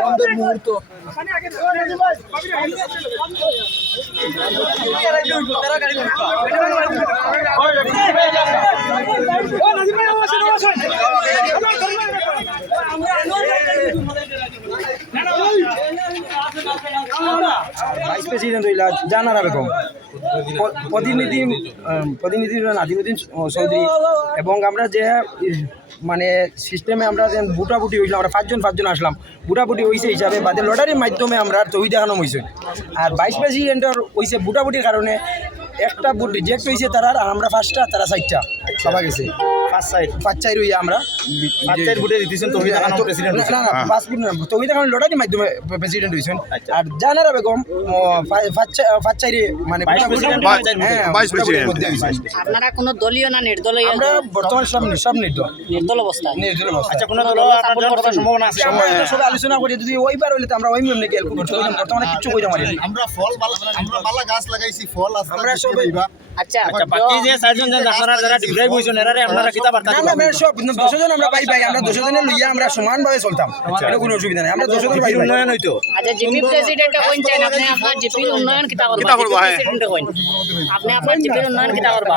আমাদের মুহূর্ত vice president হইলা জানারা বেগম, প্রতিনিধি নাজিমুদ্দিন চৌধুরী, এবং আমরা যে মানে সিস্টেমে আমরা যে বুটাবুটি হয়েছিলাম, আমরা পাঁচজন আসলাম, বুটাবুটি হয়েছে হিসাবে বাদে লটারির মাধ্যমে আমরা তৈরি দেখানো হয়েছে। আর ভাইস প্রেসিডেন্টের হয়েছে বুটাবুটির কারণে একটা বুট রিজেক্ট হয়েছে তারা, আর আমরা ফার্স্টটা, তারা সাইডটা সবাই গেছে পাঁচ হইয়া আমরা লটারির মাধ্যমে প্রেসিডেন্ট হয়েছেন। আর জানারা বেগম ফাঁচাইরে মানে আপনারা কোনো দলীয় না নির্দলীয়? আমরা বর্তমান সব নির্দল অবস্থা। সবাই আলোচনা করি, যদি ওইবার হইলে আমরা ওই মেমনে গেল বর্তমানে কিছু কইতে পারি। আমরা ফল আমরা বালা গাছ লাগাইছি, ফল আমরা সবাই আচ্ছা বাকি যে চারজন আপনারা যারা ডিপ্রাইভ হইছেন এরারে আপনারা কিতা বার্তা না আমরা সব 200 জন আমরা ভাই আমরা 200 জনের লইয়া আমরা সমানভাবে চলতাম, এটা কোনো অসুবিধা নাই। আমরা 200 জন ভাই উন্নয়ন হইতো। আচ্ছা জিপি প্রেসিডেন্টে কোন চাই আপনি আপনার জিপি উন্নয়ন কিতা করবা? প্রেসিডেন্টে কোন আপনি আপনার জিপি উন্নয়ন কিতা করবা?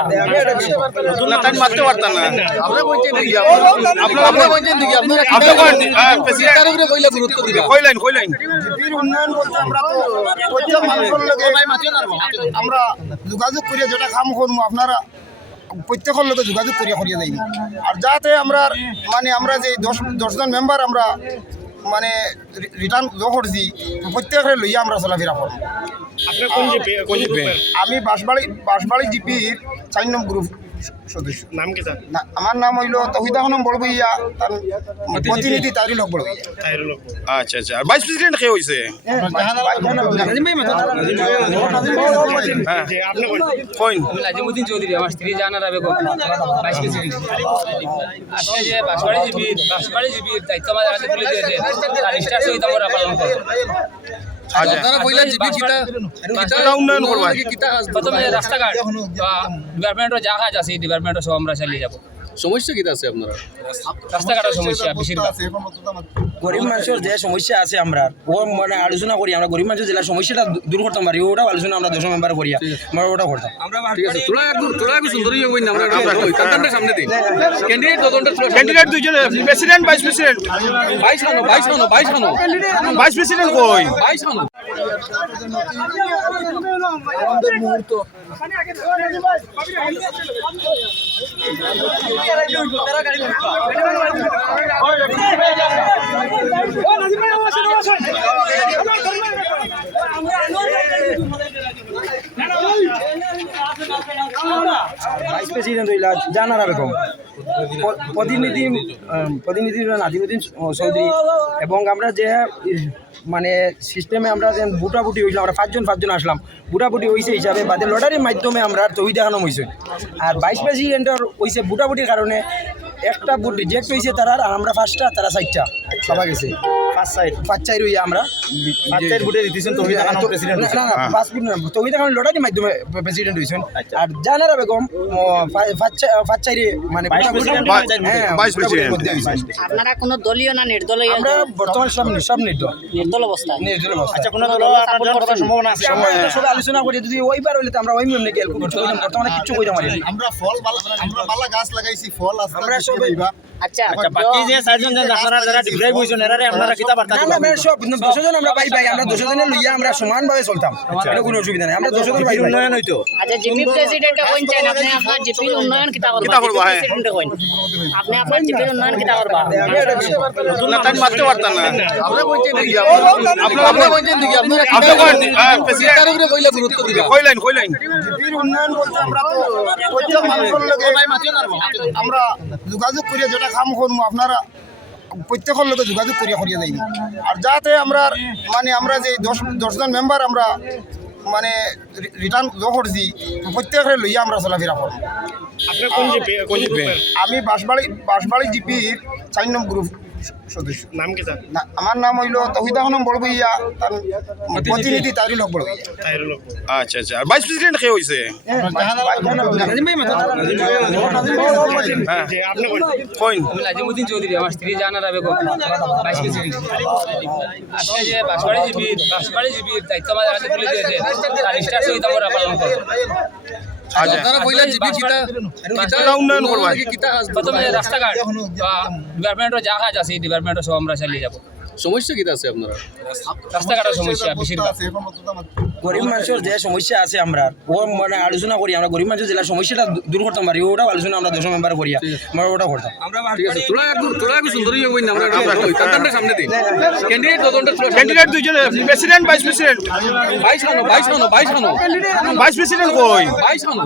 না তাই মারতে পারতাম না। আমরা বলছি দেখি আপনারা বলছেন দেখি আপনারা প্রেসিডেন্টের উপরে কইলা গুরুত্ব দিবা। কইলাইন জিপির উন্নয়ন বলতে আমরা তো প্রত্যেক মানুষের লগে আমরা যোগাযোগ করিয়া যেটা কাম করবো আপনারা প্রত্যেকের লোকে যোগাযোগ করিয়া যাই। আর যাতে আমরা মানে আমরা যে 10 জন মেম্বার আমরা মানে রিটার্ন করছি, প্রত্যেকের লইয়া আমরা চলাফেরা করব। আমি বাঁশবাড়ি জিপির 4 নম্বর গ্রুপ সদস্য। নাম কি স্যার? আমার নাম হইল তহিদা খানম বড়বইয়া, তার প্রতিনিধি তাইরুল হক বড়বইয়া। আচ্ছা আচ্ছা। আর ভাইস প্রেসিডেন্ট কে হইছে? কইন নাজিমুদ্দিন চৌধুরী, আমার স্ত্রী জানারা বেগম, ভাইস প্রেসিডেন্ট। আজকে যে বাঁশবাড়ি জিপির দায়িত্ব আমাদের হাতে তুলে দিয়েছে, আর স্টার সহিত আমরা পালন করব। উন্নয়ন করবা? প্রথমে রাস্তাঘাট ডিপার্টমেন্টের যা কাজ আছে ডিপার্টমেন্টের সব আমরা চালিয়ে যাবো। সমস্যা কি আছে আপনারা? রাস্তাঘাটের সমস্যা বেশিরভাগ গরিব মানুষের যে সমস্যা আছে আমরা ও মানে আলোচনা করি, আমরা গরিব মানুষের জেলা সমস্যাটা দূর করতে পারি, ওটাও আলোচনা আমরা 10 মেম্বার করিয়া আমরা ওটা করতাম। ঠিক আছে, তোরা একটু সুন্দর হয়ে বই না আমরা কান্দানের সামনে দিই ক্যান্ডিডেট ক্যান্ডিডেট দুইজন, president vice president. Vice president কই? আমাদের মুহূর্ত ভাইস প্রেসিডেন্ট হইলা জানারা বেগম, প্রতিনিধি নাজিমুদ্দিন চৌধুরী, এবং আমরা যে মানে সিস্টেমে আমরা যে বুটাবুটি হয়েছিলাম, আমরা পাঁচজন আসলাম, বুটাবুটি হয়েছে হিসাবে বাদে লটারির মাধ্যমে আমরা তৈরি দেখানো হয়েছে। আর ভাইস প্রেসিডেন্টের হয়েছে বুটাবুটির কারণে একটা বুট রিজেক্ট হয়েছে তারা, আর আমরা ফার্স্টটা, তারা সাইডটা সবাই গেছে পাঁচ হইয়া আমরা লটারির মাধ্যমে প্রেসিডেন্ট হয়েছেন। আর জানারা বেগম ফাঁচাইরে মানে আপনারা কোনো দলীয় না নির্দলীয়? আমরা বর্তমান সব নির্দল অবস্থা। আচ্ছা কোন দল আপনাদের কথা সম্ভাবনা আছে? সবাই আলোচনা করি, যদি ওইবার হইলে আমরা ওই মেমনে গেল বর্তমানে কিছু কইতে পারি। আমরা আমরা বালা গাছ লাগাইছি, ফল আমরা সবাই আচ্ছা বাকি যে চারজন আপনারা যারা ডিপ্রাইভ হইছেন এরারে আপনারা কিতা বার্তা না আমরা সব 200 জন আমরা ভাই আমরা 200 জনের লইয়া আমরা সমানভাবে চলতাম, এটা কোনো অসুবিধা নাই। আমরা 200 জন ভাই উন্নয়ন হইতো। আচ্ছা জিপি প্রেসিডেন্টে কোন চাই আপনি আপনার জিপি উন্নয়ন কিতা করবা? প্রেসিডেন্টে কোন আপনি আপনার জিপি উন্নয়ন কিতা করবা? না তাই মারতে পারতাম না। আমরা বলছি দেখি আপনারা প্রেসিডেন্টের উপরে কইলা গুরুত্ব দিবা। কইলাইন জিপির উন্নয়ন বলতে আমরা তো প্রত্যেক মানুষের লগে আমরা যোগাযোগ করিয়া যেটা কাম করবো আপনারা প্রত্যেকের লোকে যোগাযোগ করিয়া যাই। আর যাতে আমরা মানে আমরা যে 10 জন মেম্বার আমরা মানে রিটার্ন করছি, প্রত্যেকের লইয়া আমরা চলাফেরা করব। আমি বাঁশবাড়ি জিপির 4 নম্বর গ্রুপ সদস্য। নাম কি তার? না, আমার নাম হইল তহিদা খানম বড়বইয়া, তার প্রতিনিধি তাইরুল হক বড়বইয়া। তাইরুল হক। আচ্ছা আচ্ছা আর ভাইস প্রেসিডেন্ট কে হইছে যে আপনি কোন? কইন আমি নাজিমুদ্দিন চৌধুরী, আমার স্ত্রী জানারা বেগম, ভাইস প্রেসিডেন্ট। আজকে যে বাঁশবাড়ি জিবির দায়িত্ব আমাদের হাতে তুলে দিয়েছে, তার নিষ্ঠার সহিত আমরা পালন করব। আচ্ছা আপনারা কইলা জিবি কিতা কিতা উন্নয়ন করবা কিতা কাজ প্রথমে রাস্তাঘাট বা ডিপার্টমেন্টের যা কাজ আছে এই ডিপার্টমেন্টের সব আমরা চালিয়ে যাব। সমস্যা কিতা আছে আপনারা রাস্তাঘাটের সমস্যা বেশিরভাগ। গরিব মানুষের যে সমস্যা আছে আমরা ও মানে আলোচনা করি, আমরা গরিব মানুষের জেলা সমস্যাটা দূর করতাম পারি, ওটাও আলোচনা আমরা 10 মেম্বার করিয়া আমরা ওটা করতাম। ঠিক আছে তোরা একটু সুন্দর ইয়ে কইন আমরা তাদের সামনে দিই ক্যান্ডিডেট দুজনটা ক্যান্ডিডেট দুইজন প্রেসিডেন্ট ভাইস প্রেসিডেন্ট বাইশ আনো ভাইস প্রেসিডেন্ট কই বাইশ আনো